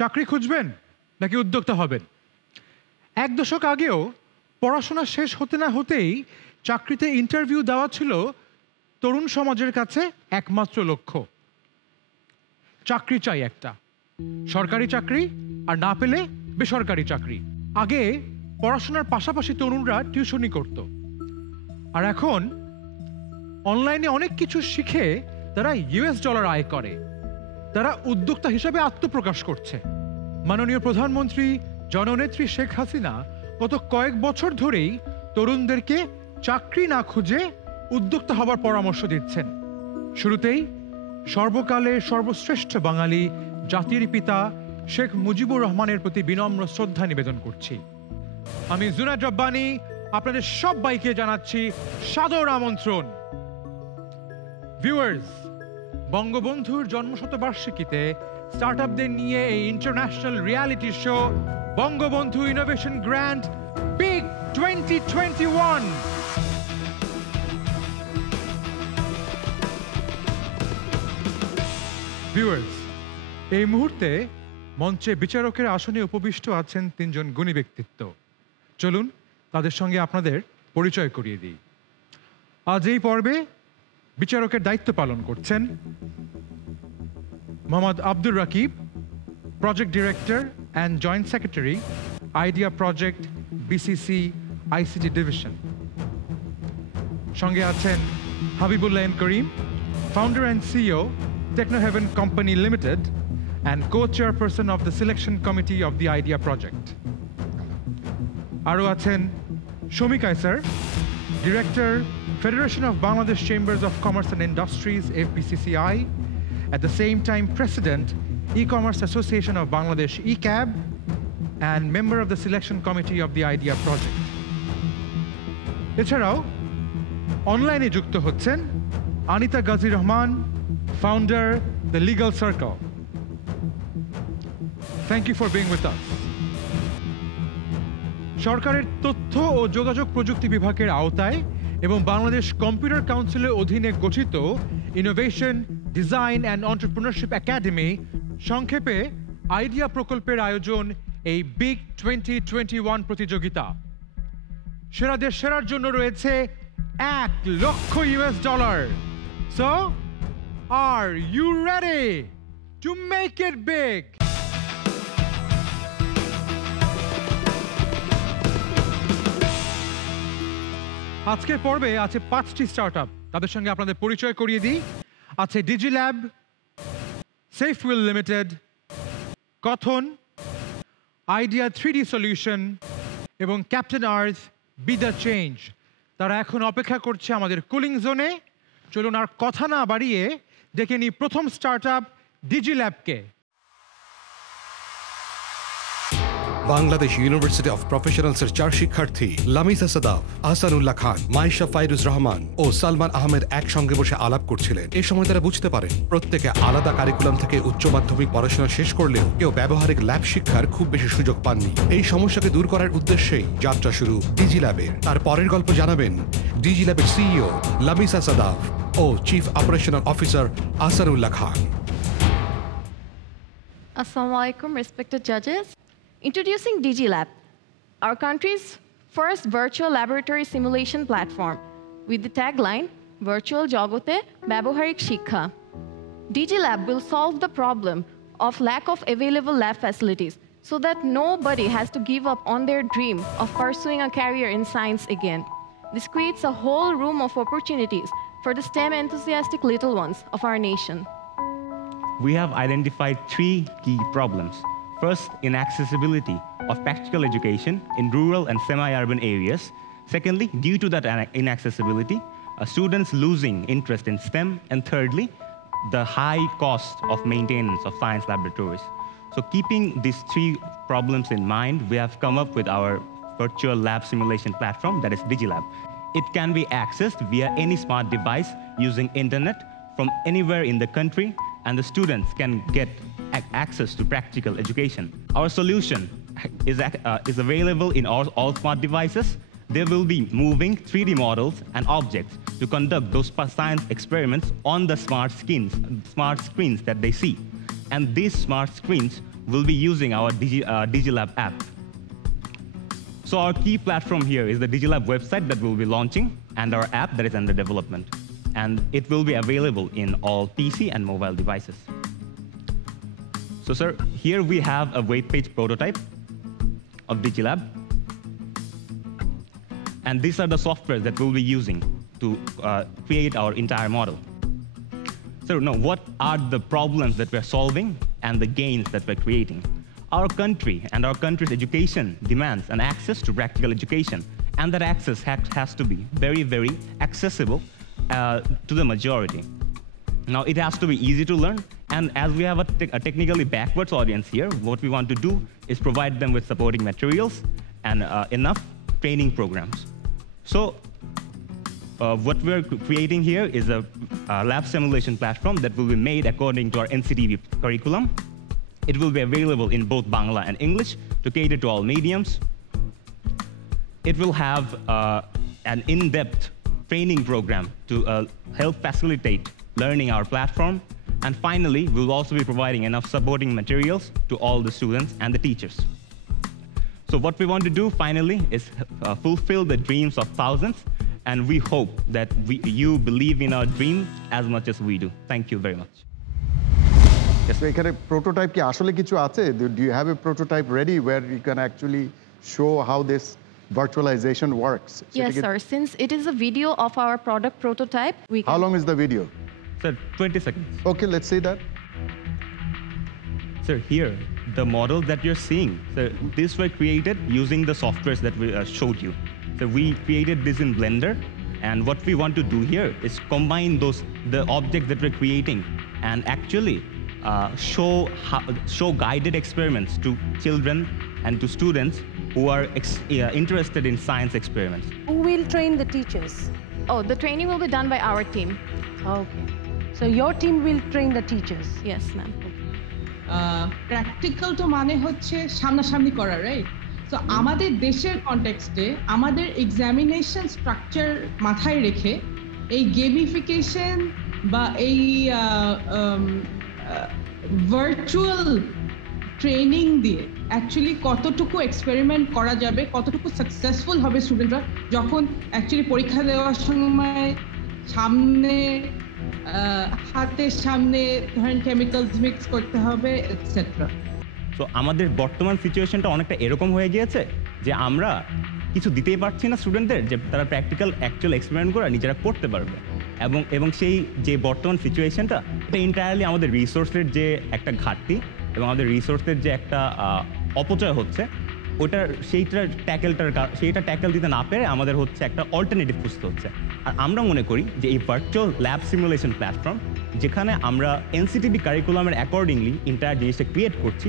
চাকরি খুঁজবেন নাকি উদ্যোক্তা হবেন? এক দশক আগেও পড়াশোনা শেষ হতে না হতেই চাকরিতে ইন্টারভিউ দেওয়া ছিল তরুণ সমাজের কাছে একমাত্র লক্ষ্য। চাকরি চাই একটা, সরকারি চাকরি, আর না পেলে বেসরকারি চাকরি। আগে পড়াশোনার পাশাপাশি তরুণরা টিউশনি করত, আর এখন অনলাইনে অনেক কিছু শিখে তারা ইউএস ডলার আয় করে। তারা উদ্যোক্তা হিসেবে আত্মপ্রকাশ করছে। মাননীয় প্রধানমন্ত্রী জননেত্রী শেখ হাসিনা গত কয়েক বছর ধরেই তরুণদেরকে চাকরি না খুঁজে উদ্যোক্তা হবার পরামর্শ দিচ্ছেন। শুরুতেই সর্বকালের সর্বশ্রেষ্ঠ বাঙালি জাতির পিতা শেখ মুজিবুর রহমানের প্রতি বিনম্র শ্রদ্ধা নিবেদন করছি। আমি জুনায়েদ রব্বানী আপনাদের সবাইকে জানাচ্ছি সাদর আমন্ত্রণ। ভিউয়ার্স, বঙ্গবন্ধুর জন্মশতবার্ষিকীতে স্টার্টআপদের নিয়ে এই international reality show Bangabandhu innovation grand big 2021। Viewers, এই মুহূর্তে মঞ্চে বিচারকের আসনে উপবিষ্ট আছেন তিনজন গুণী ব্যক্তিত্ব। চলুন তাদের সঙ্গে আপনাদের পরিচয় করিয়ে দিই। আজ এই পর্বে বিচারকের দায়িত্ব পালন করছেন Mohammad Abdur Rakib, project director and joint secretary, idea project, BCC ICT division. সঙ্গে আছেন Habibullah M Karim, founder and CEO, Technoheaven Company Limited, and co-chairperson of the selection committee of the idea project. Aro achen Shomi Kaisar, director, Federation of Bangladesh Chambers of Commerce and Industries, FBCCI, at the same time president, E-Commerce Association of Bangladesh, ECAB, and member of the selection committee of the idea project. এছাড়াও অনলাইনে যুক্ত হচ্ছেন Anita Gazi Rahman, founder, The Legal Circle. Thank you for being with us. সরকারের তথ্য ও যোগাযোগ প্রযুক্তি বিভাগের আওতায় এবং বাংলাদেশ কম্পিউটার কাউন্সিলের অধীনে গঠিত innovation, design and entrepreneurship academy, সংক্ষেপে আইডিয়া প্রকল্পের আয়োজন এই বিগ 2021 প্রতিযোগিতা। সেরাদের সেরার জন্য রয়েছে $1,00,000 So, are you ready to make it big? আজকের পর্বে আছে 5টি স্টার্টআপ। তাদের সঙ্গে আপনাদের পরিচয় করিয়ে দিই। আছে ডিজিল্যাব, সেফউইল লিমিটেড, কথন, আইডিয়া 3D সলিউশন এবং captain earth B the change. তারা এখন অপেক্ষা করছে আমাদের কুলিং জোনে। চলুন আর কথা না বাড়িয়ে ডেকে নিই প্রথম স্টার্টআপ ডিজিল্যাবকে। বাংলাদেশ ইউনিভার্সিটি অফ প্রফেশনালসের 4 শিক্ষার্থী লামিসা সাদাফ, আহসানুল্লাহ খান, মাইশা ফাইরুজ রহমান ও সালমান আহমেদ একসঙ্গে বসে আলাপ করছিলেন। এই সময় তারা বুঝতে পারেন প্রত্যেকে আলাদা কারিকুলাম থেকে উচ্চ মাধ্যমিক পড়াশোনা শেষ করলেও কেউ ব্যবহারিক ল্যাব শিক্ষার খুব বেশি সুযোগ পাননি। এই সমস্যাকে দূর করার উদ্দেশ্যেই যাত্রা শুরু ডিজিল্যাবের। তার পরের গল্প জানাবেন ডিজিল্যাবের CEO Lamisa Sadaf O chief operational officer Ahsanullah Khan. Assalamu alaikum, respected judges. Introducing DigiLab, our country's first virtual laboratory simulation platform with the tagline, Virtual Jogote ব্যবহারিক Shikha. DigiLab will solve the problem of lack of available lab facilities so that nobody has to give up on their dream of pursuing a career in science again. This creates a whole room of opportunities for the STEM enthusiastic little ones of our nation. We have identified 3 key problems. First, inaccessibility of practical education in rural and semi-urban areas. Secondly, due to that inaccessibility, students losing interest in STEM. And thirdly, the high cost of maintenance of science laboratories. So keeping these 3 problems in mind, we have come up with our virtual lab simulation platform, that is DigiLab. It can be accessed via any smart device using internet from anywhere in the country, and the students can get access to practical education. Our solution is available in all smart devices. They will be moving 3D models and objects to conduct those science experiments on the smart screens that they see. And these smart screens will be using our DigiLab app. So our key platform here is the DigiLab website that we'll be launching and our app that is under development. And it will be available in all PC and mobile devices. So sir, here we have a web page prototype of DigiLab. And these are the softwares that we'll be using to create our entire model. So now, what are the problems that we're solving and the gains that we're creating? Our country and our country's education demands an access to practical education, and that access has to be very, very accessible to the majority. Now, it has to be easy to learn, and as we have a technically backwards audience here, what we want to do is provide them with supporting materials and enough training programs. So, what we're creating here is a lab simulation platform that will be made according to our NCTV curriculum. It will be available in both Bangla and English to cater to all mediums. It will have an in-depth training program to help facilitate learning our platform. And finally, we'll also be providing enough supporting materials to all the students and the teachers. So what we want to do finally is fulfill the dreams of thousands, and we hope that you believe in our dream as much as we do. Thank you very much. So এখানে prototype কি আসলে কিছু আছে? Do you have a prototype ready where you can actually show how this virtualization works? Yes, sir. Since it is a video of our product prototype, we can... How long is the video? Sir, 20 seconds. Okay, let's see that. Sir, here, the models that you're seeing, so these were created using the softwares that we showed you. So we created this in Blender, and what we want to do here is combine the objects that we're creating and actually show guided experiments to children and to students who are interested in science experiments. Who will train the teachers? Oh, the training will be done by our team. Okay. So your team will train the teachers? Yes, ma'am. Practical তো মানে হচ্ছে সামনাসামনি করা, right? তো আমাদের দেশের কনটেক্সটে আমাদের examination structure মাথায় রেখে এই গেমিফিকেশন বা এই ভার্চুয়াল ট্রেনিং দিয়ে অ্যাকচুয়ালি কতটুকু এক্সপেরিমেন্ট করা যাবে, কতটুকু সাকসেসফুল হবে স্টুডেন্টরা যখন অ্যাকচুয়ালি পরীক্ষা দেওয়ার সময় সামনে হাতের সামনে ধরেন কেমিক্যালস মিক্স করতে হবে এটসেট্রা। তো আমাদের বর্তমান সিচুয়েশনটা অনেকটা এরকম হয়ে গিয়েছে যে আমরা কিছু দিতেই পারছি না স্টুডেন্টদের যে তারা প্র্যাকটিক্যাল অ্যাকচুয়াল এক্সপেরিমেন্ট করে নিজেরা করতে পারবে, এবং সেই যে বর্তমান সিচুয়েশনটা এটা এন্টায়ারলি আমাদের রিসোর্সের যে একটা ঘাটতি এবং আমাদের রিসোর্সের যে একটা অপচয় হচ্ছে সেইটা ট্যাকেল দিতে না পেরে আমাদের হচ্ছে একটা অল্টারনেটিভ খুঁজতে হচ্ছে। আর আমরা মনে করি যে এই ভার্চুয়াল ল্যাব সিমুলেশন প্ল্যাটফর্ম যেখানে আমরা এনসিটিভি কারিকুলামের অ্যাকর্ডিংলি এন্টায়ার জিনিসটা ক্রিয়েট করছি,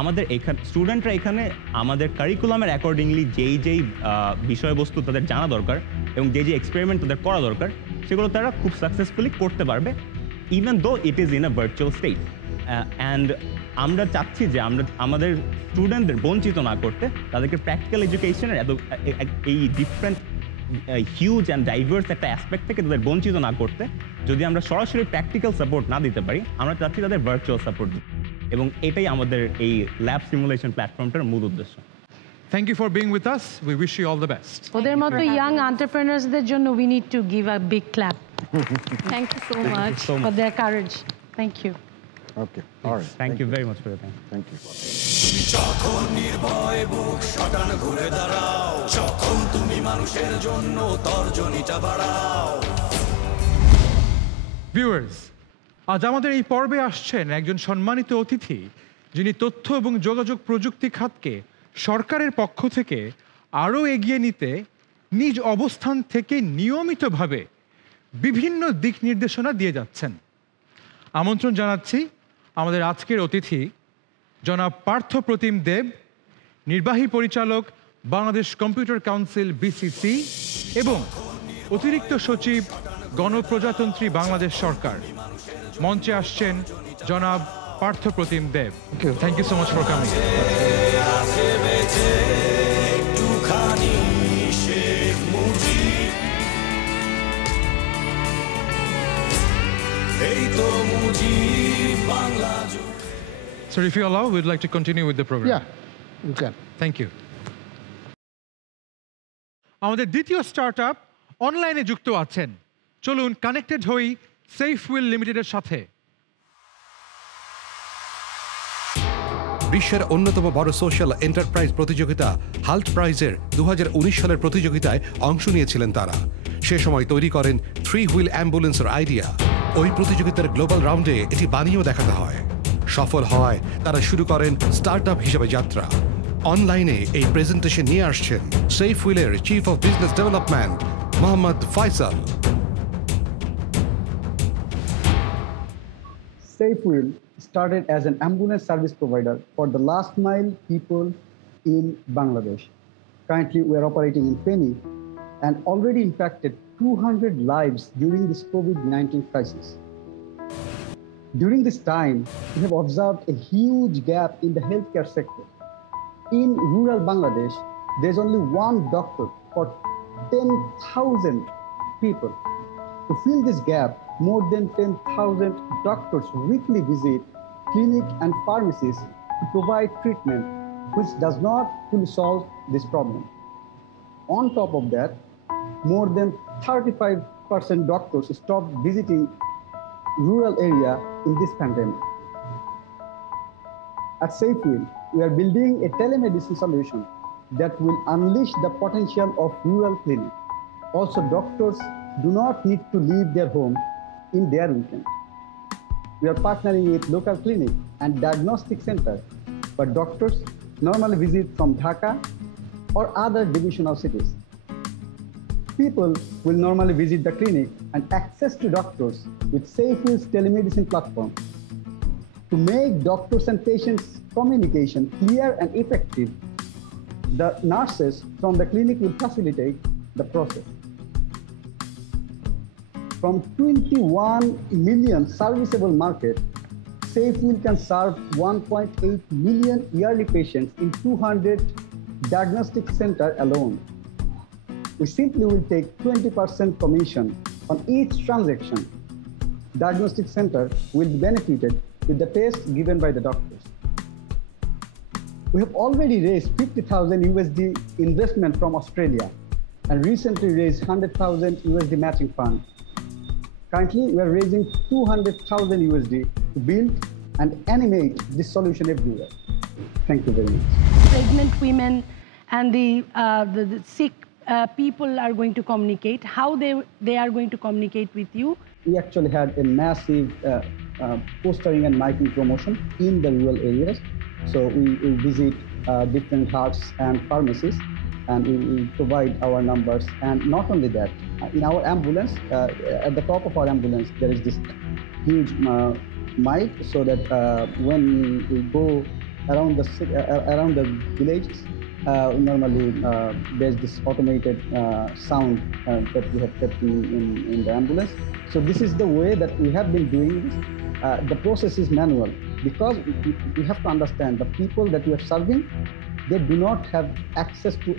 আমাদের এখানে স্টুডেন্টরা এখানে আমাদের কারিকুলামের অ্যাকর্ডিংলি যেই বিষয়বস্তু তাদের জানা দরকার এবং যে এক্সপেরিমেন্ট তাদের করা দরকার সেগুলো তারা খুব সাকসেসফুলি করতে পারবে, even though it is in a virtual state. And আমরা চাচ্ছি যে আমরা আমাদের স্টুডেন্টদের বঞ্চিত না করতে, তাদেরকে প্র্যাকটিক্যাল এডুকেশনের এই ডিফারেন্ট হিউজ অ্যান্ড ডাইভার্স একটা অ্যাসপেক্ট থেকে তাদের বঞ্চিত না করতে, যদি আমরা সরাসরি প্র্যাকটিক্যাল সাপোর্ট না দিতে পারি, আমরা চাচ্ছি তাদের ভার্চুয়াল সাপোর্ট দিতে, এবং এটাই আমাদের এই ল্যাব সিমুলেশন প্ল্যাটফর্মটার মূল উদ্দেশ্য। Thank you for being with us. We wish you all the best. ওদের মতো ইয়াং এন্টারপ্রেনার্সদের জন্য we need to give a big clap Thank you so much. for their courage. Thank you. Okay, all right. Thank you very much for your time. Thank you. তুমি যখন নির্ভয়ে বুক শটান ঘুরে দাঁড়াও, যখন তুমি মানুষের জন্য তর্জনীটা বাড়াও। ভিউয়ার্স, আজ আমাদের এই পর্বে আসছেন একজন সম্মানিত অতিথি, যিনি তথ্য এবং যোগাযোগ প্রযুক্তি খাতকে সরকারের পক্ষ থেকে আরও এগিয়ে নিতে নিজ অবস্থান থেকে নিয়মিতভাবে বিভিন্ন দিক নির্দেশনা দিয়ে যাচ্ছেন। আমন্ত্রণ জানাচ্ছি আমাদের আজকের অতিথি জনাব পার্থ প্রতিম দেব, নির্বাহী পরিচালক বাংলাদেশ কম্পিউটার কাউন্সিল বিসিসি এবং অতিরিক্ত সচিব গণপ্রজাতন্ত্রী বাংলাদেশ সরকার। মঞ্চে আসছেন জনাব Partha Pratim Deb. Thank you so much for coming. Sir, if you allow, we'd like to continue with the program. Yeah, you can. Thank you. আমাদের দ্বিতীয় স্টার্টআপ অনলাইনে যুক্ত আছেন। চলুন কানেক্টেড হই সেফউইল লিমিটেডের সাথে। বিশ্বের অন্যতম বড় সোশ্যাল এন্টারপ্রাইজ প্রতিযোগিতা হাল্ট প্রাইজের 2019 সালের প্রতিযোগিতায় অংশ নিয়েছিলেন তারা। সে সময় তৈরি করেন 3 হুইল অ্যাম্বুলেন্সের আইডিয়া। ওই প্রতিযোগিতার গ্লোবাল রাউন্ডে এটি বানিয়েও দেখাতে হয়। সফল হয় তারা শুরু করেন স্টার্টআপ হিসেবে যাত্রা। অনলাইনে এই প্রেজেন্টেশন নিয়ে আসছেন সেফউইলের chief of business development Mohammad Faisal. SafeWheel started as an ambulance service provider for the last mile people in Bangladesh. Currently, we are operating in Feni and already impacted 200 lives during this COVID-19 crisis. During this time, we have observed a huge gap in the healthcare sector. In rural Bangladesh, there's only one doctor for 10,000 people. To fill this gap, more than 10,000 doctors weekly visit clinics and pharmacies to provide treatment, which does not fully solve this problem. On top of that, more than 35% doctors stopped visiting rural area in this pandemic. At SafeWheel, we are building a telemedicine solution that will unleash the potential of rural clinic. Also, doctors do not need to leave their home in their weekend. We are partnering with local clinic and diagnostic center, but doctors normally visit from Dhaka or other divisional cities. People will normally visit the clinic and access to doctors with SafeWheel's telemedicine platform. To make doctors and patients' communication clear and effective, the nurses from the clinic will facilitate the process. From 21 million serviceable market, SafeWheel can serve 1.8 million yearly patients in 200 diagnostic centers alone. We simply will take 20% commission on each transaction. Diagnostic center will be benefited with the test given by the doctors. We have already raised 50,000 USD investment from Australia and recently raised 100,000 USD matching fund. Currently, we are raising 200,000 USD to build and animate this solution everywhere. Thank you very much. Pregnant women and the sick people are going to communicate, how they are going to communicate with you. We actually had a massive postering and miking promotion in the rural areas. So we visit different hearts and pharmacies, and we provide our numbers. And not only that, in our ambulance, at the top of our ambulance, there is this huge mic, so that when we go around the villages, normally there's this automated sound that we have kept in the ambulance. So this is the way that we have been doing this. The process is manual because we have to understand the people that we are serving, they do not have access to,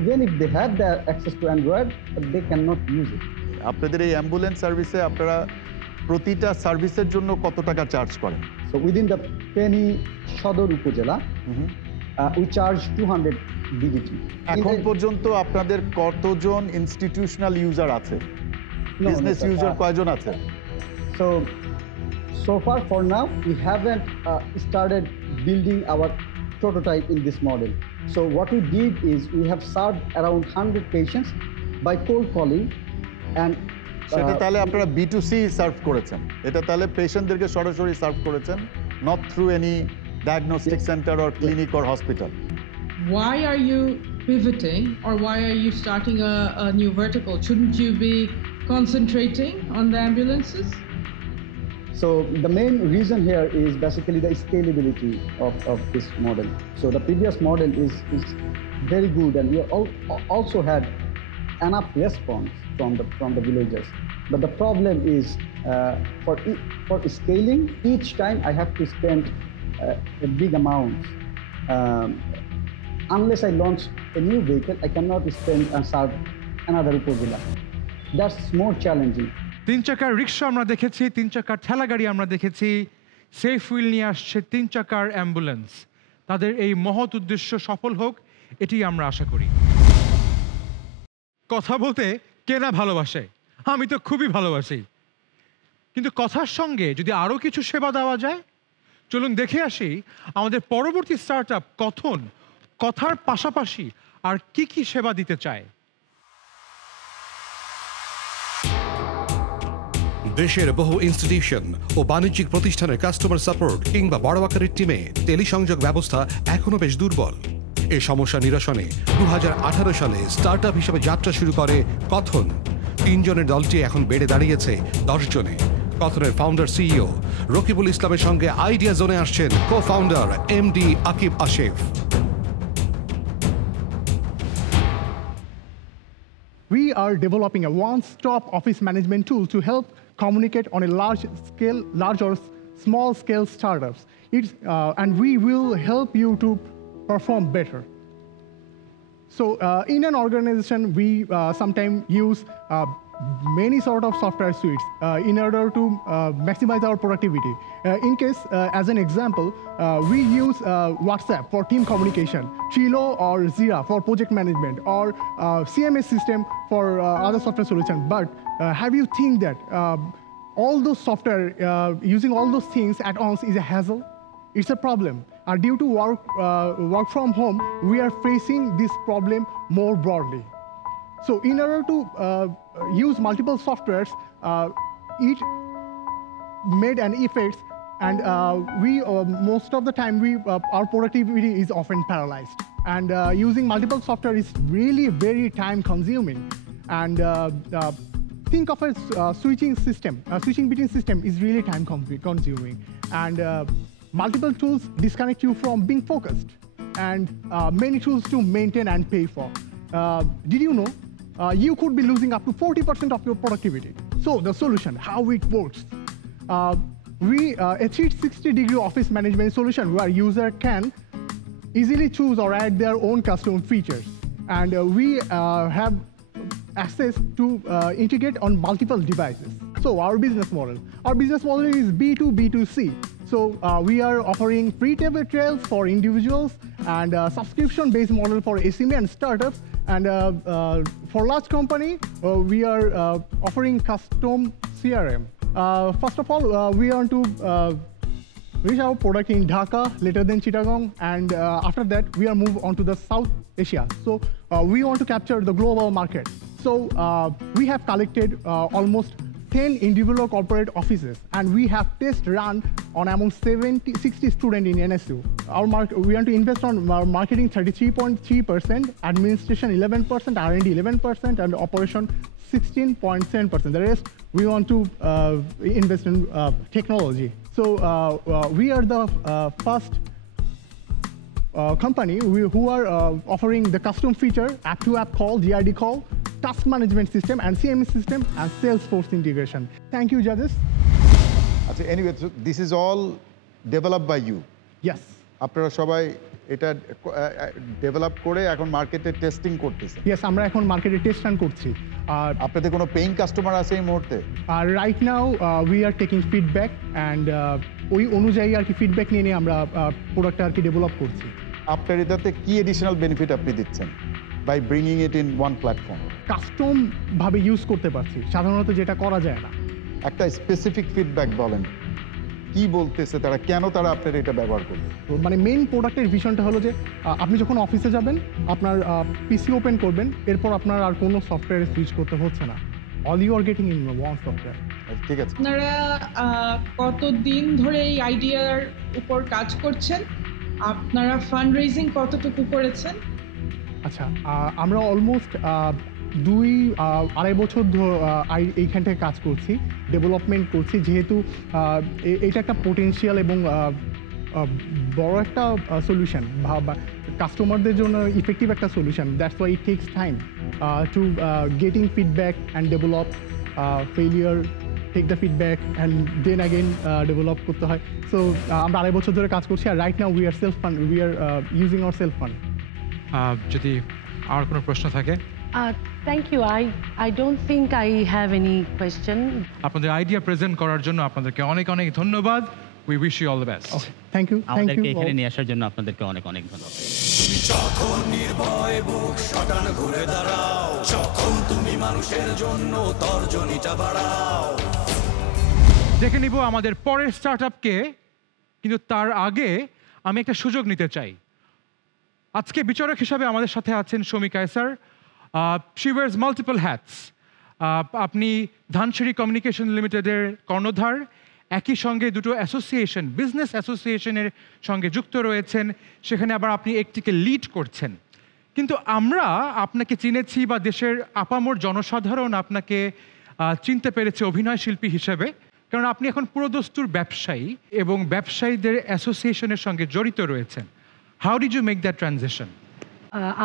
even if they have the access to Android, but they cannot use it. আপনাদের এই ambulance সার্ভিসে আপনারা প্রতিটা সার্ভিসের জন্য কত টাকা charge করেন? So within the Feni Sodor Upazila, we charge 200 DDT. এখন পর্যন্ত আপনাদের কতজন ইনস্টিটিউশনাল ইউজার আছে? বিজনেস ইউজার কয়জন আছে? So far for now, we haven't started building our prototype in this model. So what we did is we have served around 100 patients by cold calling and সেটা তাহলে আপনারা B2C serve করেছেন, এটা তাহলে পেশেন্টদেরকে সরাসরি serve করেছেন, not through any diagnostic center or clinic or hospital. Why are you pivoting, or why are you starting a new vertical? Shouldn't you be concentrating on the ambulances? So the main reason here is basically the scalability of this model. So the previous model is very good, and we also had enough response from the villagers. But the problem is for scaling, each time I have to spend a big amount. Unless I launch a new vehicle, I cannot spend and serve another Upazila. That's more challenging. 3 চাকার রিক্সা আমরা দেখেছি, 3 চাকার ঠেলা গাড়ি আমরা দেখেছি, safe wheel নিয়ে আসছে 3 চাকার অ্যাম্বুলেন্স। তাদের এই মহৎ উদ্দেশ্য সফল হোক, এটি আমরা আশা করি। কথা বলতে কে না ভালোবাসে, আমি তো খুবই ভালোবাসি। কিন্তু কথার সঙ্গে যদি আরও কিছু সেবা দেওয়া যায়, চলুন দেখে আসি আমাদের পরবর্তী স্টার্ট আপ কথন কথার পাশাপাশি আর কি কি সেবা দিতে চায়। দেশের বহু ইনস্টিটিউশন ও বাণিজ্যিক প্রতিষ্ঠানের কাস্টমার সাপোর্ট কিংবা বড় আকারের টিমে টেলিসংযোগ ব্যবস্থা এখনও বেশ দুর্বল। এই সমস্যা নিরসনে 2018 সালে স্টার্ট আপ হিসেবে যাত্রা শুরু করে কথন। 3 জনের দলটি এখন বেড়ে দাঁড়িয়েছে 10 জনে। কথনের ফাউন্ডার সিইও রকিবুল ইসলামের সঙ্গে আইডিয়া জোনে আসছেন co founder MD Akib Ashef. We are developing a one-stop office management tool to help communicate on a large or small scale startups. And we will help you to perform better. So in an organization, we sometimes use many sort of software suites in order to maximize our productivity. In case, as an example, we use WhatsApp for team communication, Trello or Jira for project management, or CMS system for other software solutions. But have you think that all those software, using all those things at once is a hassle? It's a problem. Due to work from home, we are facing this problem more broadly. So in order to use multiple softwares, it made an effect, and most of the time our productivity is often paralyzed. And using multiple software is really very time consuming. And think of a switching between system is really time consuming. And multiple tools disconnect you from being focused, and many tools to maintain and pay for. Did you know you could be losing up to 40% of your productivity? So the solution, how it works. A 360-degree office management solution where user can easily choose or add their own custom features. And we have access to integrate on multiple devices. So our business model is B2B2C. So we are offering free table trails for individuals and subscription-based model for SME and startups. And for large company, we are offering custom CRM. First of all, we want to reach our product in Dhaka, later than Chittagong, and after that, we are move on to the South Asia. So we want to capture the global market. So we have collected almost 10 individual corporate offices, and we have test run on among 60 students in NSU. We want to invest on marketing 33.3%, administration 11%, R&D 11%, and operation 16.7%. The rest we want to invest in technology. So we are the first company who are offering the custom feature app-to-app call, GRD call, task management system, and CMS system, and Salesforce integration. Thank you, judges. Anyway, so this is all developed by you. Yes. আপনারা সবাই এটা develop করে এখন মার্কেটে testing করতেছেন? Yes, আমরা এখন মার্কেটে টেস্ট রান করছি। আর আপনাদের কোনো পেইং কাস্টমার আছে এই মুহূর্তে? Right now we are taking feedback, and ওই অনুযায়ী আর কি ফিডব্যাক নিয়ে আমরা প্রোডাক্টটা আর কি ডেভেলপ করছি। আপনার এটাতে কি এডিশনাল বেনিফিট আপনি দিচ্ছেন by bringing it in one platform? Custom ভাবে ইউজ করতে পারছি, সাধারণত যেটা করা যায় না। একটা স্পেসিফিক ফিডব্যাক বলেন, কি বলতেছে তারা, কেন তারা আপনার এটা ব্যবহার করবে? মানে মেইন প্রোডাক্টের ভিশনটা হলো যে আপনি যখন অফিসে যাবেন, আপনার পিসি ওপেন করবেন, এরপর আপনার আর কোনো সফটওয়্যারে সুইচ করতে হচ্ছে না। All you are getting in one software. ঠিক আছে। আপনারা কতদিন ধরে এই আইডিয়ার উপর কাজ করছেন? আপনারা ফান্ড রেজিং কতটুকু করেছেন? আচ্ছা, আমরা অলমোস্ট 2-2.5 বছর এইখান থেকে কাজ করছি, ডেভেলপমেন্ট করছি, যেহেতু এটা একটা পোটেনশিয়াল এবং বড় একটা সলিউশন, কাস্টমারদের জন্য ইফেক্টিভ একটা solution. That's why it takes time to getting feedback and develop, failure, take the feedback and then again develop করতে হয়। সো আমরা 2.5 বছর ধরে কাজ করছি, আর right now we are self fund, we are using our self fund. যদি আর কোনো প্রশ্ন থাকে? Thank you. I don't think I have any question. আপনাদের আইডিয়া প্রেজেন্ট করার জন্য আপনাদেরকে অনেক অনেক ধন্যবাদ। We wish you all the best. Okay. Thank you. Thank আমাদেরকে you. এখানে all. নিয়ে আসার জন্য আপনাদেরকে অনেক অনেক ধন্যবাদ। তুমি যখন নির্ভয় বুক শটান ঘুরে দাঁড়াও, যখন তুমি মানুষের জন্য তর্জনীটা বাড়াও। দেখে নিব আমাদের পরের স্টার্টআপকে, কিন্তু তার আগে আমি একটা সুযোগ নিতে চাই। আজকে বিচারক হিসাবে আমাদের সাথে আছেন Shami Kaiser. She wears multiple hats. আপনি ধানসিঁড়ি কমিউনিকেশন লিমিটেডের কর্ণধার, একই সঙ্গে দুটো অ্যাসোসিয়েশন, বিজনেস অ্যাসোসিয়েশনের সঙ্গে যুক্ত রয়েছেন, সেখানে আবার আপনি একটিকে লিড করছেন। কিন্তু আমরা আপনাকে চিনেছি বা দেশের আপামর জনসাধারণ আপনাকে চিনতে পেরেছে অভিনয় শিল্পী হিসেবে, কারণ আপনি এখন পুরোদস্তুর ব্যবসায়ী এবং ব্যবসায়ীদের অ্যাসোসিয়েশনের সঙ্গে জড়িত রয়েছেন। How did you make that transition?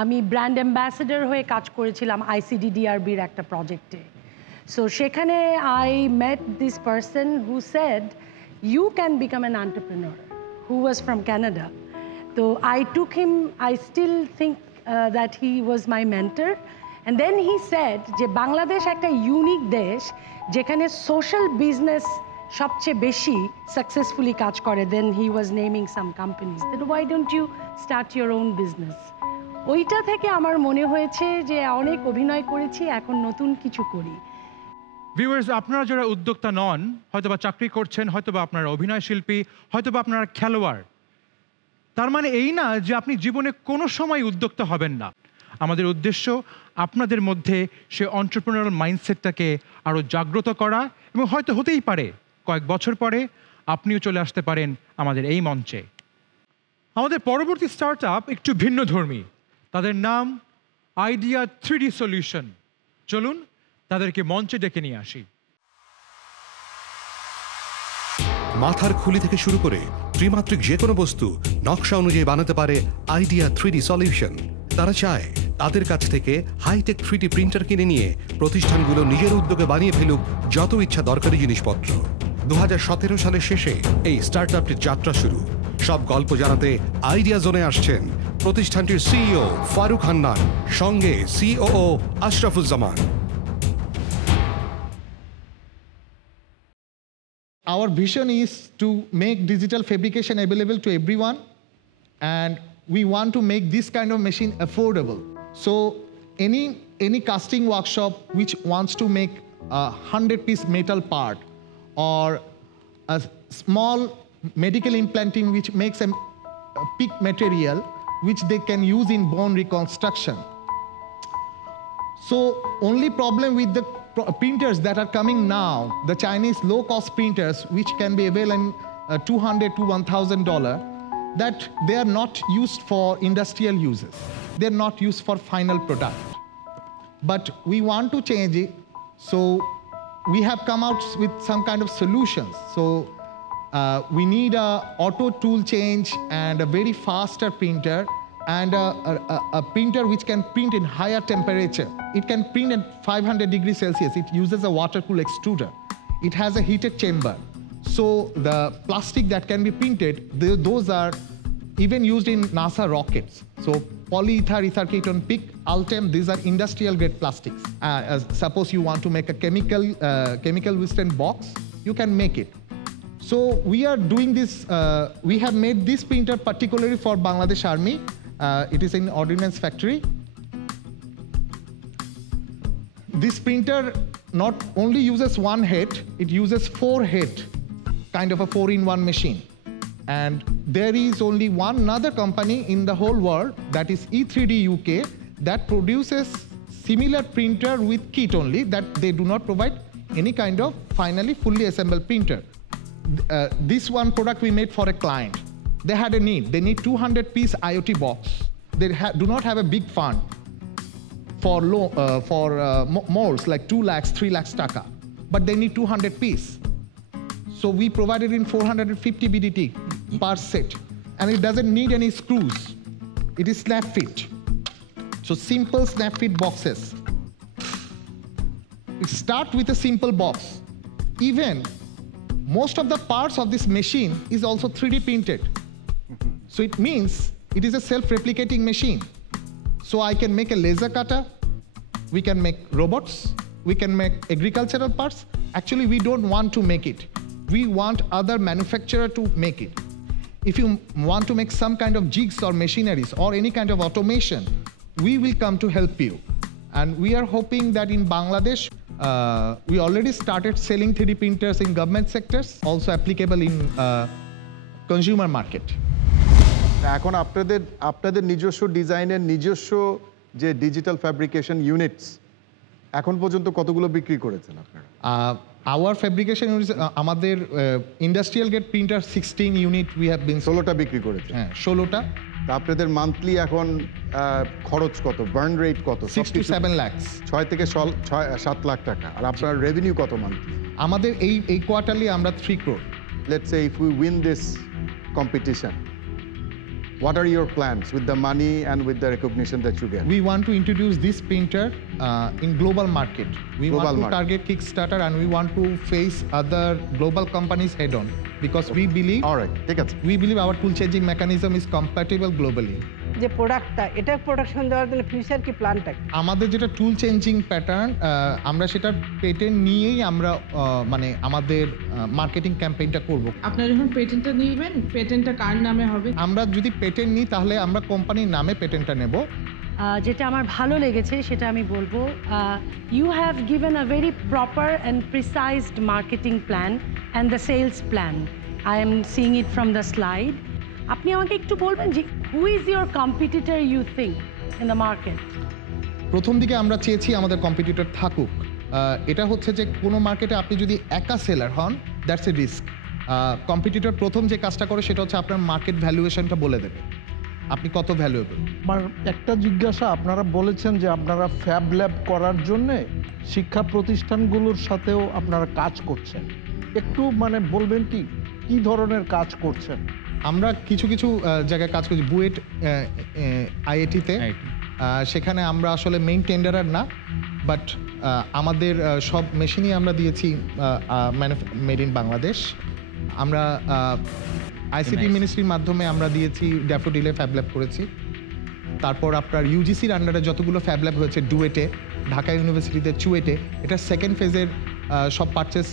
আমি ব্র্যান্ড অ্যাম্বাসেডর হয়ে কাজ করেছিলাম ICDDRBর একটা প্রজেক্টে। সো সেখানে I met this person who said you can become an entrepreneur, who was from Canada. তো I took him, I still think that he was my mentor. And then he said যে বাংলাদেশ একটা unique দেশ যেখানে social business সবচেয়ে বেশি successfully কাজ করে। Then he was naming some companies, then why don't you start your own business. ওইটা থেকে আমার মনে হয়েছে যে অনেক অভিনয় করেছি, এখন নতুন কিছু করি। ভিউয়ার্স, আপনারা যারা উদ্যোক্তা নন, হয়তোবা চাকরি করছেন, হয়তোবা আপনারা অভিনয় শিল্পী, হয়তোবা আপনারা খেলোয়াড়, তার মানে এই না যে আপনি জীবনে কোনো সময় উদ্যোক্তা হবেন না। আমাদের উদ্দেশ্য আপনাদের মধ্যে সে এন্টারপ্রেনারিয়াল মাইন্ডসেটটাকে আরও জাগ্রত করা, এবং হয়তো হতেই পারে কয়েক বছর পরে আপনিও চলে আসতে পারেন আমাদের এই মঞ্চে। আমাদের পরবর্তী স্টার্টআপ একটু ভিন্নধর্মী, তাদের নাম আইডিয়া 3D সলিউশন। চলুন তাদেরকে মঞ্চে ডেকে নিয়ে আসি। মাথার খুলি থেকে শুরু করে ত্রিমাত্রিক যে কোনো বস্তু নকশা অনুযায়ী বানাতে পারে আইডিয়া 3D সলিউশন। তারা চায় তাদের কাছ থেকে হাইটেক 3D প্রিন্টার কিনে নিয়ে প্রতিষ্ঠানগুলো নিজের উদ্যোগে বানিয়ে ফেলুক যত ইচ্ছা দরকারি জিনিসপত্র। 2017 সালের শেষে এই স্টার্টআপটির যাত্রা শুরু। সব গল্প জানাতে আইডিয়া জোনে আসছেন প্রতিষ্ঠানটির সিইও ফারুক হান্নান, সঙ্গে COO Ashrafuzzaman. Our vision is to make digital fabrication available to everyone, and we want to make this kind of machine affordable. So any casting workshop which wants to make a 100-piece metal part, or a small medical implanting which makes a PIC material which they can use in bone reconstruction. So only problem with the printers that are coming now, the Chinese low-cost printers which can be available in $200 to $1,000, that they are not used for industrial uses. They're not used for final product. But we want to change it, so we have come out with some kind of solutions. So we need a auto tool change and a very faster printer, and a printer which can print in higher temperature. It can print at 500 degrees Celsius. It uses a water-cooled extruder. It has a heated chamber. So the plastic that can be printed, those are even used in NASA rockets. So polyether, ether ketone, PIC, Ultem, these are industrial grade plastics. Suppose you want to make a chemical withstand box, you can make it. So we are doing this, we have made this printer particularly for Bangladesh Army. It is in Ordnance Factory. This printer not only uses one head, it uses 4 head, kind of a 4-in-1 machine. And there is only one other company in the whole world, that is E3D UK, that produces similar printer with kit only, that they do not provide any kind of finally fully assembled printer. This one product we made for a client. They had a need. They need 200-piece IoT box. They do not have a big fund for molds like 2 lakhs, 3 lakhs taka, but they need 200 piece. So we provided in 450 BDT per set, and it doesn't need any screws. It is snap fit. So simple snap fit boxes. We start with a simple box. Even most of the parts of this machine is also 3D printed. So it means it is a self-replicating machine. So I can make a laser cutter, we can make robots, we can make agricultural parts. Actually, we don't want to make it. we want other manufacturer to make it. If you want to make some kind of jigs or machineries or any kind of automation, we will come to help you. And we are hoping that in Bangladesh, we already started selling 3D printers in government sectors, also applicable in consumer market. এখন আপনাদের নিজস্ব ডিজাইনের নিজস্ব যে digital fabrication units এখন পর্যন্ত কতগুলো বিক্রি করেছেন আপনারা? Our fabrication units, আমাদের industrial grade printer 16 unit we have been 16টা বিক্রি করেছে। হ্যাঁ 16টা। আপনাদের মান্থলি এখন খরচ কত, বার্ন রেট কত? 6 to 7 লাখ। 6 থেকে 7 লাখ টাকা। আর আপনার রেভিনিউ কত মান্থলি? আমাদের এই কোয়ার্টারলি আমরা 3 crore. Let's say if we win this competition, what are your plans with the money and with the recognition that you get? We want to introduce this printer in global market. We Global want to market. target Kickstarter and we want to face other global companies head on because we believe All right, ঠিক আছে। We believe our tool changing mechanism is compatible globally. যে প্রোডাক্টটা এটা production দেওয়ার জন্য future কি প্ল্যানটা কি? আমাদের যেটা টুল চেঞ্জিং প্যাটার্ন আমরা সেটা পেটেন্ট নিয়েই আমরা মানে আমাদের মার্কেটিং ক্যাম্পেইনটা করব। আপনারা যখন পেটেন্টটা নেবেন, পেটেন্টটা কার নামে হবে? আমরা যদি পেটেন্ট নিই তাহলে আমরা কোম্পানির নামে পেটেন্টটা নেব। যেটা আমার ভালো লেগেছে সেটা আমি বলবো, you have given a very proper and precised marketing plan and the sales plan. I am seeing it from the slide. আপনি আমাকে একটু বলবেন যে who is your competitor you think in the market? প্রথম দিকে আমরা চেয়েছি আমাদের কম্পিটিটর থাকুক। এটা হচ্ছে যে কোনো মার্কেটে আপনি যদি একা সেলার হন, দ্যাটস এ রিস্ক। কম্পিটিটর প্রথম যে কাজটা করে সেটা হচ্ছে আপনার মার্কেট ভ্যালুয়েশনটা বলে দেবে, আপনি কত ভ্যালুয়েবল। আমার একটা জিজ্ঞাসা, আপনারা বলেছেন যে আপনারা ফ্যাব ল্যাব করার জন্যে শিক্ষা প্রতিষ্ঠানগুলোর সাথেও আপনারা কাজ করছেন, একটু মানে বলবেন কি ধরনের কাজ করছেন? আমরা কিছু জায়গায় কাজ করছি, বুয়েট আইআইটিতে। সেখানে আমরা আসলে মেইন টেন্ডারার না, বাট আমাদের সব মেশিনই আমরা দিয়েছি মেড ইন বাংলাদেশ। আমরা আইসিটি মিনিস্ট্রির মাধ্যমে আমরা দিয়েছি, ড্যাফোডিলে ফ্যাব ল্যাব করেছি। তারপর আপনার ইউজিসির আন্ডারে যতগুলো ফ্যাব ল্যাব হয়েছে, ডুয়েটে, ঢাকা ইউনিভার্সিটিতে, চুয়েটে, এটা সেকেন্ড ফেজের সব পারচেস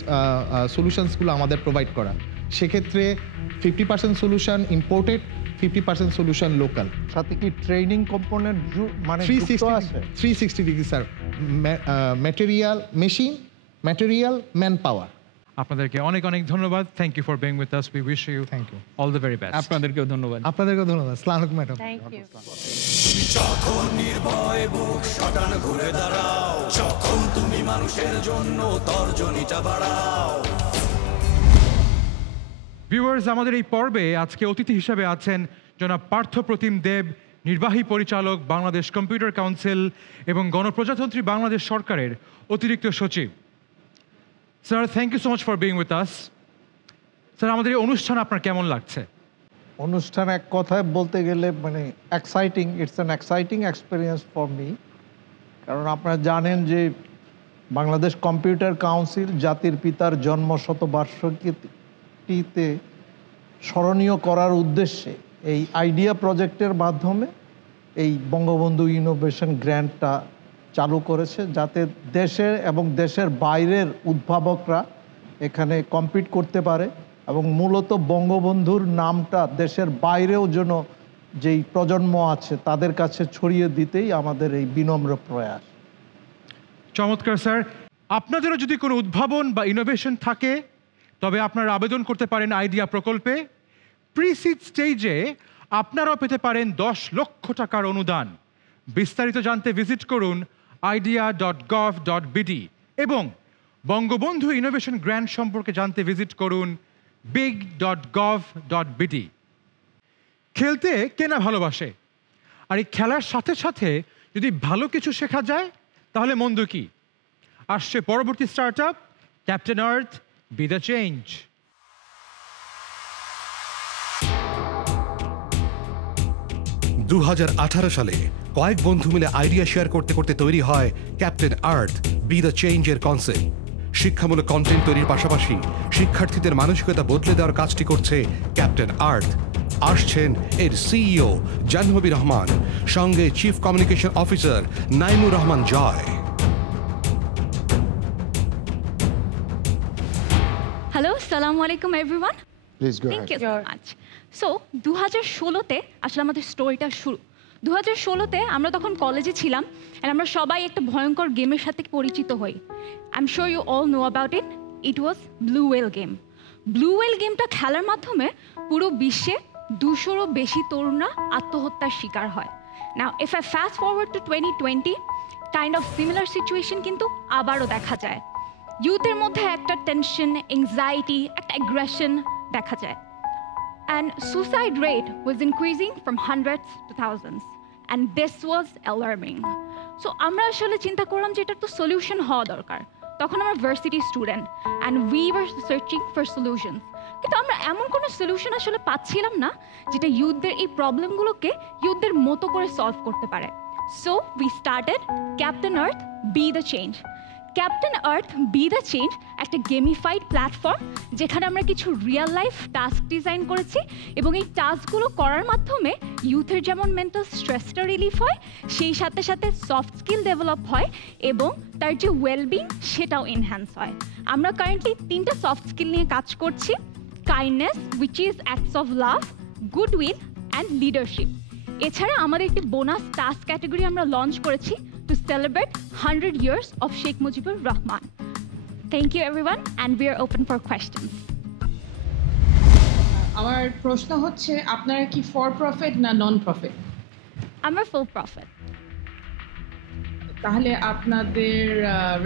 সলিউশনসগুলো আমাদের প্রোভাইড করা। সেক্ষেত্রে 50% সলিউশন ইম্পোর্টেড, 50% সলিউশন লোকাল। সাথে কি ট্রেনিং কম্পোনেন্ট মানে 360 degree sir, material, machine, material, man power. আপনাদেরকে অনেক ধন্যবাদ। Thank you for being with us. We wish you all the very best. আপনাদেরকেও ধন্যবাদ। আপনাদেরকেও ধন্যবাদ। আসসালামু আলাইকুম ম্যাডাম। Thank you. যখন নির্ভয় বুক শটান ঘুরে দাঁড়াও, যখন তুমি মানুষের জন্য তর্জনীটা বাড়াও। ভিউয়ার্স, আমাদের এই পর্বে আজকে অতিথি হিসেবে আছেন জনাব পার্থ প্রতিম দেব, নির্বাহী পরিচালক, বাংলাদেশ কম্পিউটার কাউন্সিল এবং গণপ্রজাতন্ত্রী বাংলাদেশ সরকারের অতিরিক্ত সচিব। Sir, thank you so much for being with us. Sir, আমাদের এই অনুষ্ঠান আপনার কেমন লাগছে? অনুষ্ঠান এক কথায় বলতে গেলে মানে exciting, it's an exciting experience for me. কারণ আপনারা জানেন যে বাংলাদেশ কম্পিউটার কাউন্সিল জাতির পিতার জন্মশতবার্ষিকীতে স্মরণীয় করার উদ্দেশ্যে এই আইডিয়া প্রজেক্টের মাধ্যমে এই বঙ্গবন্ধু ইনোভেশন গ্র্যান্টটা চালু করেছে, যাতে দেশের এবং দেশের বাইরের উদ্ভাবকরা এখানে কম্পিট করতে পারে এবং মূলত বঙ্গবন্ধুর নামটা দেশের বাইরেও যেন যেই প্রজন্ম আছে তাদের কাছে ছড়িয়ে দিতেই আমাদের এই বিনম্র প্রয়াস। চমৎকার স্যার। আপনাদেরও যদি কোনো উদ্ভাবন বা ইনোভেশন থাকে তবে আপনারা আবেদন করতে পারেন আইডিয়া প্রকল্পে। প্রি-সিড স্টেজে আপনারাও পেতে পারেন 10 লক্ষ টাকার অনুদান। বিস্তারিত জানতে ভিজিট করুন idea.gov.bd এবং বঙ্গবন্ধু ইনোভেশন গ্র্যান্ট সম্পর্কে জানতে ভিজিট করুন big.gov.bd। খেলতে কে না ভালোবাসে, আর এই খেলার সাথে সাথে যদি ভালো কিছু শেখা যায় তাহলে মন্দ কি? আসছে পরবর্তী startup, captain earth, B the change. সালে কয়েক বন্ধু মিলে আইডিয়া শেয়ার করতে করতে তৈরি হয় ক্যাপ্টেন আর্থ, বি দ্য চেঞ্জের কনসেপ্ট। শিক্ষামূলক কন্টেন্ট তৈরির পাশাপাশি শিক্ষার্থীদের মানসিকতা বদলে দেওয়ার কাজটি করছে ক্যাপ্টেন আর্থ। আসছেন এর সিইও জাহ্নবী রহমান, সঙ্গে chief communication officer Naimur Rahman Joy. Hello, সালামু আলাইকুম everyone. Please go thank you so much. So 2016-তে আসলে আমাদের স্টোরিটা শুরু। 2016-তে আমরা তখন কলেজে ছিলাম অ্যান্ড আমরা সবাই একটা ভয়ঙ্কর গেমের সাথে পরিচিত হই। I am sure you all know about it. It was blue whale game. Blue whale গেমটা খেলার মাধ্যমে পুরো বিশ্বে 200-রও বেশি তরুণরা আত্মহত্যার শিকার হয়। নাও if I fast forward to 2020, kind of similar situation কিন্তু আবারও দেখা যায়। ইউথের মধ্যে একটা টেনশন, এংজাইটি, একটা অ্যাগ্রেশন দেখা যায়। And suicide rate was increasing from hundreds to thousands. And this was alarming. So আমরা আসলে চিন্তা করলাম যে এটার তো সলিউশন হওয়া দরকার। তখন আমরা varsity student and we were searching for solutions. কিন্তু আমরা এমন কোনো সলিউশন আসলে পাচ্ছিলাম না যেটা ইউথদের এই প্রবলেমগুলোকে ইউথদের মতো করে সলভ করতে পারে। So we started captain earth B the change. Captain earth B the change একটা গেমিফাইড প্ল্যাটফর্ম যেখানে আমরা কিছু রিয়েল লাইফ টাস্ক ডিজাইন করেছি এবং এই টাস্কগুলো করার মাধ্যমে ইউথের যেমন মেন্টাল স্ট্রেসটা রিলিফ হয়, সেই সাথে সাথে সফট স্কিল ডেভেলপ হয় এবং তার যে ওয়েলবিং সেটাও এনহ্যান্স হয়। আমরা কারেন্টলি 3টা সফট স্কিল নিয়ে কাজ করছি: kindness, which is acts of love, goodwill and leadership. এছাড়া আমাদের একটি বোনাস টাস্ক ক্যাটাগরি আমরা লঞ্চ করেছি to celebrate 100 years of Sheikh Mujibur Rahman. Thank you everyone and we are open for questions. আমার প্রশ্ন হচ্ছে আপনারা কি ফর প্রফিট না নন প্রফিট? আমরা ফুল প্রফিট। তাহলে আপনাদের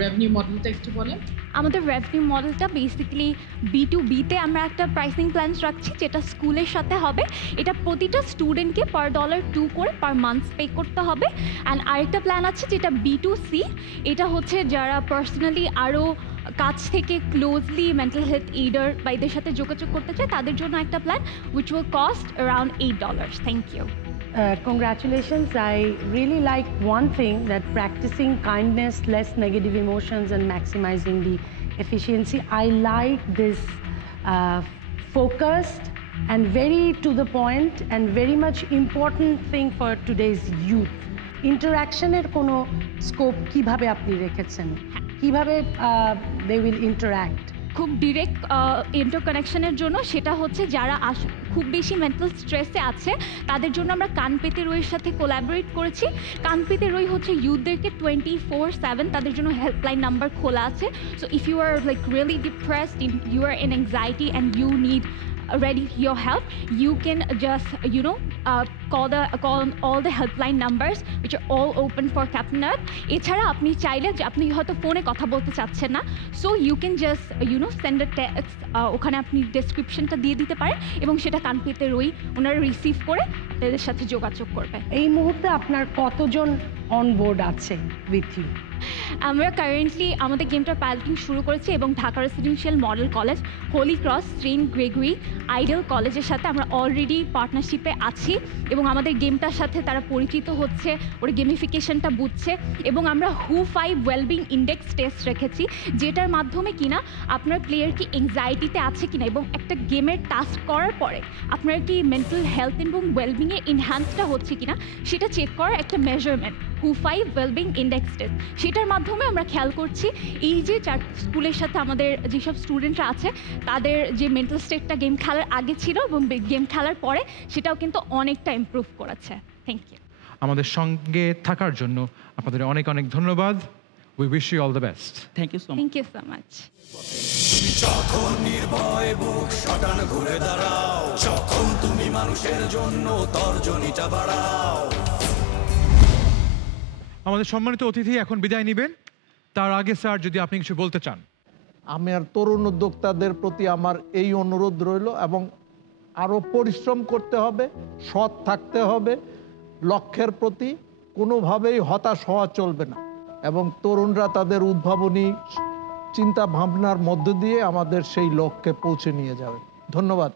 রেভিনিউ মডেলটা একটু বলেন। আমাদের রেভিনিউ মডেলটা বেসিক্যালি B2B-তে আমরা একটা প্রাইসিং প্ল্যানস রাখছি যেটা স্কুলের সাথে হবে। এটা প্রতিটা স্টুডেন্টকে পার $2 করে পার মান্থ পে করতে হবে। অ্যান্ড আরেকটা প্ল্যান আছে যেটা B2C, এটা হচ্ছে যারা পার্সোনালি আরও কাছ থেকে ক্লোজলি মেন্টাল হেলথ এইডার বা এদের সাথে যোগাযোগ করতে চায় তাদের জন্য একটা plan which will cost around $8. Thank you. Congratulations. I really like one thing, that practicing kindness, less negative emotions and maximizing the efficiency. I like this focused and very to the point and very much important thing for today's youth. Interaction er kono scope kibhabe apni rekhechen? Kibhabe they will interact? খুব direct ইন্টারকানেকশনের জন্য সেটা হচ্ছে যারা খুব বেশি mental স্ট্রেসে আছে তাদের জন্য আমরা কান পেতে রইয়ের সাথে কোলাবোরেট করেছি। কান পেতে রই হচ্ছে ইউথদেরকে 24/7 তাদের জন্য হেল্পলাইন নাম্বার খোলা আছে। So if you are like really depressed, you are in anxiety and you need ready your help, you can just call all the helpline numbers which are all open for Captain Earth. এছাড়া আপনি চাইলে যে আপনি হয়তো ফোনে কথা বলতে চাচ্ছেন না, so you can just send a text, ওখানে আপনি ডেসক্রিপশনটা দিয়ে দিতে পারেন এবং সেটা কান পেতে রই ওনারা রিসিভ করে আপনাদের সাথে যোগাযোগ করবে। এই মুহূর্তে আপনার কতজন অন বোর্ড আছে উইথ ইউ? আমরা কারেন্টলি আমাদের গেমটা পাইলটিং শুরু করেছি এবং Dhaka Residential Model College, Holy Cross, Saint Gregory, Ideal কলেজের সাথে আমরা অলরেডি পার্টনারশিপে আছি এবং আমাদের গেমটার সাথে তারা পরিচিত হচ্ছে, ওর গেমিফিকেশনটা বুঝছে এবং আমরা হু5 ওয়েলবিং ইন্ডেক্স টেস্ট রেখেছি যেটার মাধ্যমে কিনা আপনার প্লেয়ার কি এংজাইটিতে আছে কিনা এবং একটা গেমের টাস্ক করার পরে আপনার কি মেন্টাল হেলথ এবং ওয়েলবিংয়ে এনহ্যান্সটা হচ্ছে কিনা সেটা চেক করার একটা মেজারমেন্ট হু5 ওয়েলবিং ইন্ডেক্স টেস্ট। সেটার মাধ্যমে আমরা খেয়াল করছি এই যে স্কুলের সাথে আমাদের যেসব স্টুডেন্টরা আছে তাদের যে মেন্টাল স্টেটটা গেম খেলার আগে ছিল এবং গেম খেলার পরে সেটাও কিন্তু অনেকটা ইমপ্রুভ করেছে। Thank you. আমাদের সঙ্গে থাকার জন্য আপনাদের অনেক অনেক ধন্যবাদ। We wish you all the best. Thank you so much. Thank you so much. যখন নির্ভয় বুক শটান ঘুরে দাঁড়াও, যখন তুমি মানুষের জন্য তর্জনীটা বাড়াও। আমাদের সম্মানিত অতিথি এখন বিদায় নেবেন, তার আগে স্যার যদি আপনি কিছু বলতে চান। আমি আর তরুণ উদ্যোক্তাদের প্রতি আমার এই অনুরোধ রইল এবং আরও পরিশ্রম করতে হবে, সৎ থাকতে হবে, লক্ষ্যের প্রতি কোনোভাবেই হতাশ হওয়া চলবে না এবং তরুণরা তাদের উদ্ভাবনী চিন্তা ভাবনার মধ্য দিয়ে আমাদের সেই লক্ষ্যে পৌঁছে নিয়ে যাবে। ধন্যবাদ।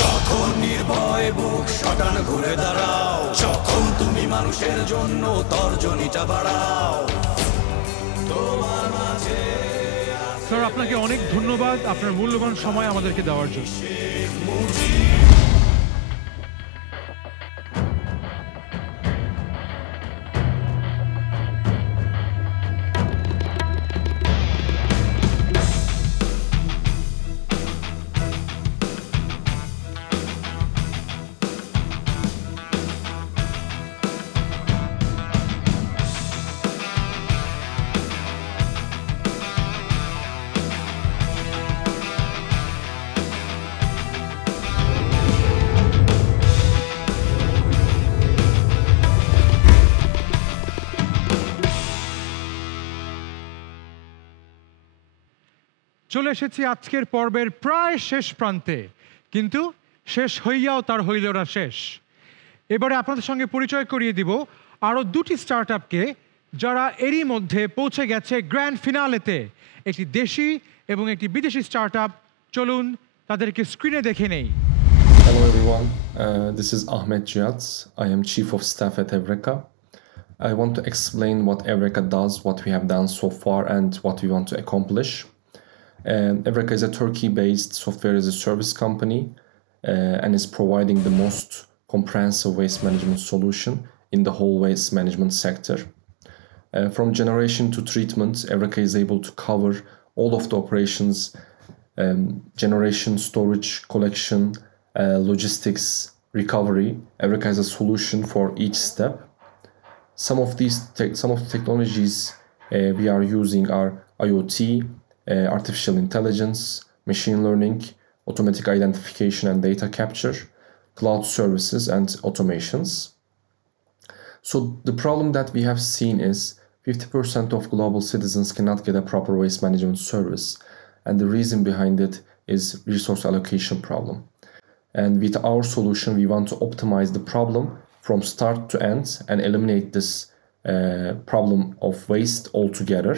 যখন নির্ভয় বুক শটান ঘুরে দাঁড়াও, যখন তুমি মানুষের জন্য তর্জনীটা বাড়াও, তোমার মাঝে। স্যার আপনাকে অনেক ধন্যবাদ আপনার মূল্যবান সময় আমাদেরকে দেওয়ার জন্য। চলে এসেছি আজকের পর্বের প্রায় শেষ প্রান্তে, কিন্তু শেষ হইয়াও তার হইল না শেষ। এবারে আপনাদের সঙ্গে পরিচয় করিয়ে দিব আরও দুটি স্টার্ট আপকে যারা এরই মধ্যে পৌঁছে গেছে গ্র্যান্ড ফিনালেতে। একটি দেশি এবং একটি বিদেশি স্টার্ট আপ। চলুন তাদেরকে স্ক্রিনে দেখে নেই। Hello everyone, this is Ahmed Jiaz. I am Chief of Staff at Evreka. I want to explain what Evreka does, what we have done so far, and what we want to accomplish. Evreka is a Turkey-based software as a service company and is providing the most comprehensive waste management solution in the whole waste management sector. From generation to treatment, Evreka is able to cover all of the operations, generation, storage, collection, logistics, recovery. Evreka has a solution for each step. Some of the technologies we are using are IoT, artificial intelligence, machine learning, automatic identification and data capture, cloud services, and automations. So the problem that we have seen is 50% of global citizens cannot get a proper waste management service, and the reason behind it is resource allocation problem. And with our solution, we want to optimize the problem from start to end and eliminate this problem of waste altogether.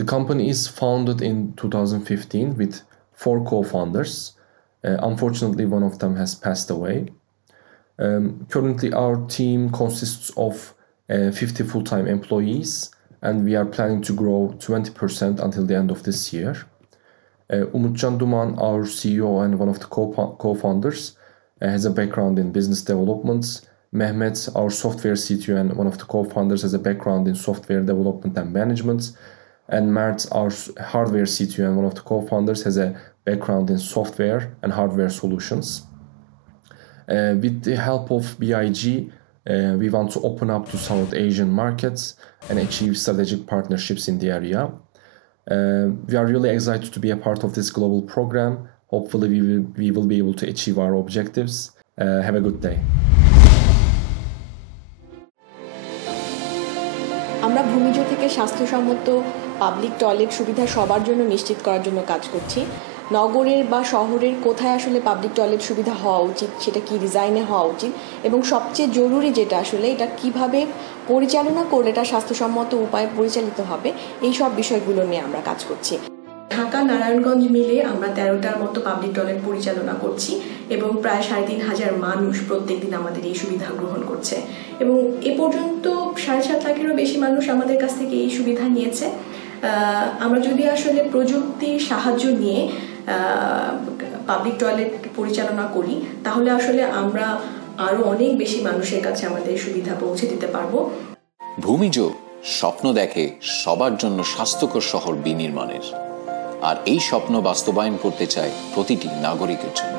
The company is founded in 2015 with 4 co-founders. Unfortunately, one of them has passed away. Currently, our team consists of 50 full-time employees, and we are planning to grow 20% until the end of this year. Umutcan Duman, our CEO and one of the co-founders, has a background in business development. Mehmet, our software CTO and one of the co-founders, has a background in software development and management. And Mert, our hardware CTO and one of the co-founders, has a background in software and hardware solutions. With the help of BIG, we want to open up to South Asian markets and achieve strategic partnerships in the area. We are really excited to be a part of this global program. Hopefully we will be able to achieve our objectives. Have a good day. আমরা ভূমিজ থেকে স্বাস্থ্যসম্মত public toilet সুবিধা সবার জন্য নিশ্চিত করার জন্য কাজ করছি। নগরের বা শহরের কোথায় আসলে পাবলিক টয়লেট সুবিধা হওয়া উচিত, সেটা কি ডিজাইনে হওয়া উচিত, এবং সবচেয়ে জরুরি যেটা আসলে এটা কিভাবে পরিচালনা করলে এটা স্বাস্থ্যসম্মত উপায়ে পরিচালিত হবে, এই সব বিষয়গুলো নিয়ে আমরা কাজ করছি। ঢাকা নারায়ণগঞ্জ মিলে আমরা 13টার মতো পাবলিক টয়লেট পরিচালনা করছি এবং প্রায় 3,500 মানুষ প্রত্যেক দিন আমাদের এই সুবিধা গ্রহণ করছে এবং এ পর্যন্ত 7.5 লাখেরও বেশি মানুষ আমাদের কাছ থেকে এই সুবিধা নিয়েছে। আমরা যদি আসলে প্রযুক্তির সাহায্য নিয়ে পাবলিক টয়লেট পরিচালনা করি তাহলে আসলে আমরা আরো অনেক বেশি মানুষের কাছে আমাদের সুবিধা পৌঁছে দিতে পারবো। ভূমিজ স্বপ্ন দেখে সবার জন্য স্বাস্থ্যকর শহর বিনির্মাণের, আর এই স্বপ্ন বাস্তবায়ন করতে চায় প্রতিটি নাগরিকের জন্য।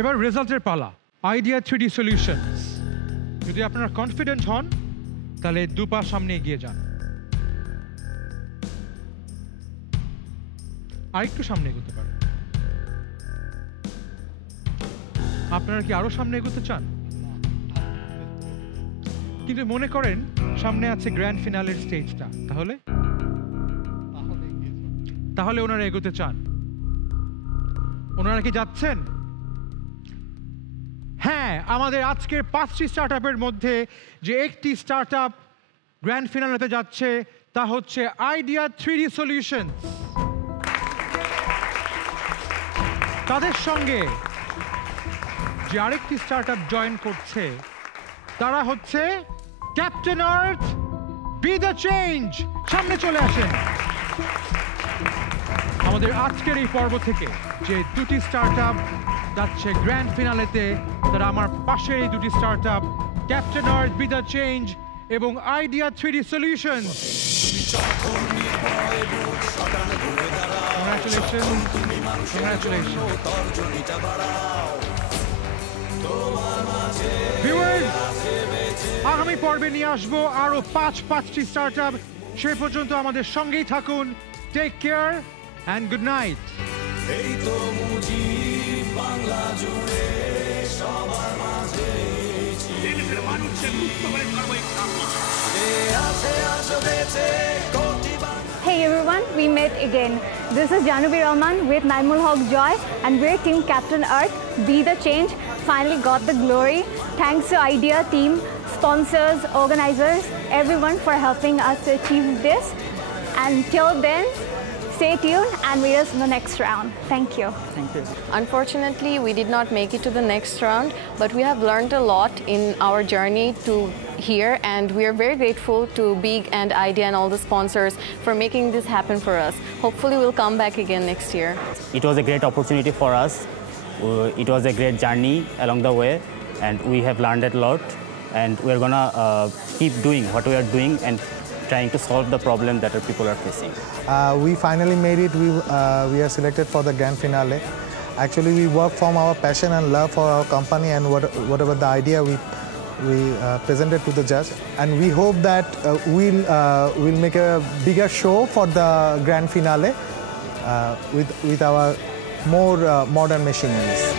এবার রেজাল্টের পালা। Idea 3D solutions. যদি আপনারা কনফিডেন্ট হন তাহলে 2 পা সামনে এগিয়ে যান। আরেকটু সামনে এগোতে পারেন। আপনারা কি আরো সামনে এগোতে চান? কিন্তু মনে করেন সামনে আছে গ্র্যান্ড ফিনালের স্টেজটা, তাহলে ওনারা এগোতে চান? ওনারা কি যাচ্ছেন? হ্যাঁ, আমাদের আজকের 5টি স্টার্টআপের মধ্যে যে একটি স্টার্টআপ গ্র্যান্ড ফিনালেতে যাচ্ছে তা হচ্ছে আইডিয়া 3D সলিউশনস। তাদের সঙ্গে যে আরেকটি স্টার্টআপ জয়েন করছে তারা হচ্ছে captain earth, B the change. সামনে চলে আসেন। আমাদের আজকের এই পর্ব থেকে যে 2টি স্টার্টআপ যাচ্ছে গ্র্যান্ড ফিনালেতে, তারা আমার পাশের এই 2টি startup captain earth, B the change এবং আইডিয়া 3D সলিউশনস। আগামী পর্বে নিয়ে আসবো আরো 5টি স্টার্টআপ। সে পর্যন্ত আমাদের সঙ্গেই থাকুন। Take care and good night. এই তো বুঝি বাংলা জুড়ে সবার মাঝে মানুষের মুক্ত করে আছে আজ বেঁচে কোটি again. This is Janubir Rahman with Naimul Haq Joy, and we're Team Captain Earth. Be the change. Finally got the glory. Thanks to IDEA team, sponsors, organizers, everyone for helping us to achieve this. And till then, stay tuned and meet us in the next round. Thank you. Thank you. Unfortunately, we did not make it to the next round, but we have learned a lot in our journey to here, and we are very grateful to Big and IDEA and all the sponsors for making this happen for us. Hopefully, we'll come back again next year. It was a great opportunity for us. It was a great journey along the way, and we have learned a lot, and we're gonna keep doing what we are doing and trying to solve the problem that our people are facing. We finally made it. We are selected for the grand finale. Actually, we work from our passion and love for our company, and whatever the idea we presented to the judge. And we hope that we'll make a bigger show for the grand finale with our more modern machineries.